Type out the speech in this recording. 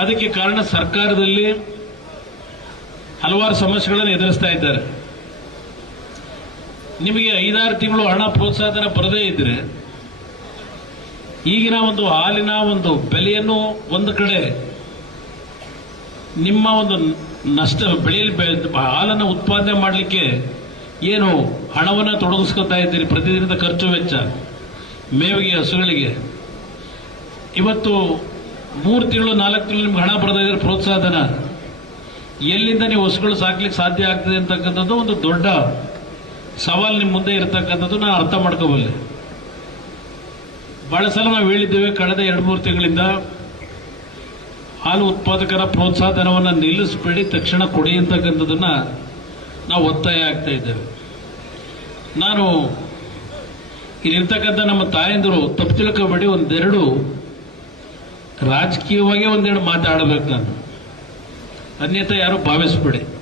ಅದಕ್ಕೆ ಕಾರಣ ಸರ್ಕಾರದಲ್ಲಿ ಹಲವಾರು ಸಮಸ್ಯೆಗಳನ್ನು ಎದುರಿಸ್ತಾ ಇದ್ದಾರೆ. ನಿಮಗೆ ಐದಾರು ತಿಂಗಳು ಹಣ ಪ್ರೋತ್ಸಾಹನ ಬರದೇ ಇದ್ರೆ ಈಗಿನ ಒಂದು ಹಾಲಿನ ಒಂದು ಬೆಲೆಯನ್ನು ಒಂದು ಕಡೆ ನಿಮ್ಮ ಒಂದು ನಷ್ಟ ಬೆಳೆಯಲ್ಲಿ ಹಾಲನ್ನು ಉತ್ಪಾದನೆ ಮಾಡಲಿಕ್ಕೆ ಏನು ಹಣವನ್ನು ತೊಡಗಿಸ್ಕೊತಾ ಇದ್ದೀರಿ, ಪ್ರತಿದಿನದ ಖರ್ಚು ವೆಚ್ಚ, ಮೇವಿಗೆ, ಹಸುಗಳಿಗೆ. ಇವತ್ತು ಮೂರು ತಿಂಗಳು, ನಾಲ್ಕು ತಿಂಗಳು ನಿಮ್ಗೆ ಹಣ ಬರ್ತಾ ಇದ್ರೆ ಪ್ರೋತ್ಸಾಹಧನ. ಎಲ್ಲಿಂದ ನೀವು ಹೊಸಗಳು ಸಾಕ್ಲಿಕ್ಕೆ ಸಾಧ್ಯ ಆಗ್ತದೆ ಅಂತಕ್ಕಂಥದ್ದು ಒಂದು ದೊಡ್ಡ ಸವಾಲು ನಿಮ್ಮ ಮುಂದೆ ಇರತಕ್ಕಂಥದ್ದು ನಾನು ಅರ್ಥ ಮಾಡ್ಕೋಬಲ್ಲೆ. ಬಹಳ ಸಲ ನಾವು ಹೇಳಿದ್ದೇವೆ, ಕಳೆದ ಎರಡು ಮೂರು ತಿಂಗಳಿಂದ ಹಾಲು ಉತ್ಪಾದಕರ ಪ್ರೋತ್ಸಾಹಧನವನ್ನು ನಿಲ್ಲಿಸಬೇಡಿ, ತಕ್ಷಣ ಕೊಡಿ ಅಂತಕ್ಕಂಥದ್ದನ್ನ ನಾವು ಒತ್ತಾಯ ಆಗ್ತಾ ಇದ್ದೇವೆ. ನಾನು ಇಲ್ಲಿರ್ತಕ್ಕಂಥ ನಮ್ಮ ತಾಯಂದಿರು ತಪ್ಪು ತಿಳ್ಕೋಬೇಡಿ ಒಂದೆರಡು ರಾಜಕೀಯವಾಗಿ ಒಂದೆರಡು ಮಾತಾಡಬೇಕು ನಾನು. ಅನ್ಯತಾ ಯಾರು ಭಾವಿಸ್ಬೇಡಿ.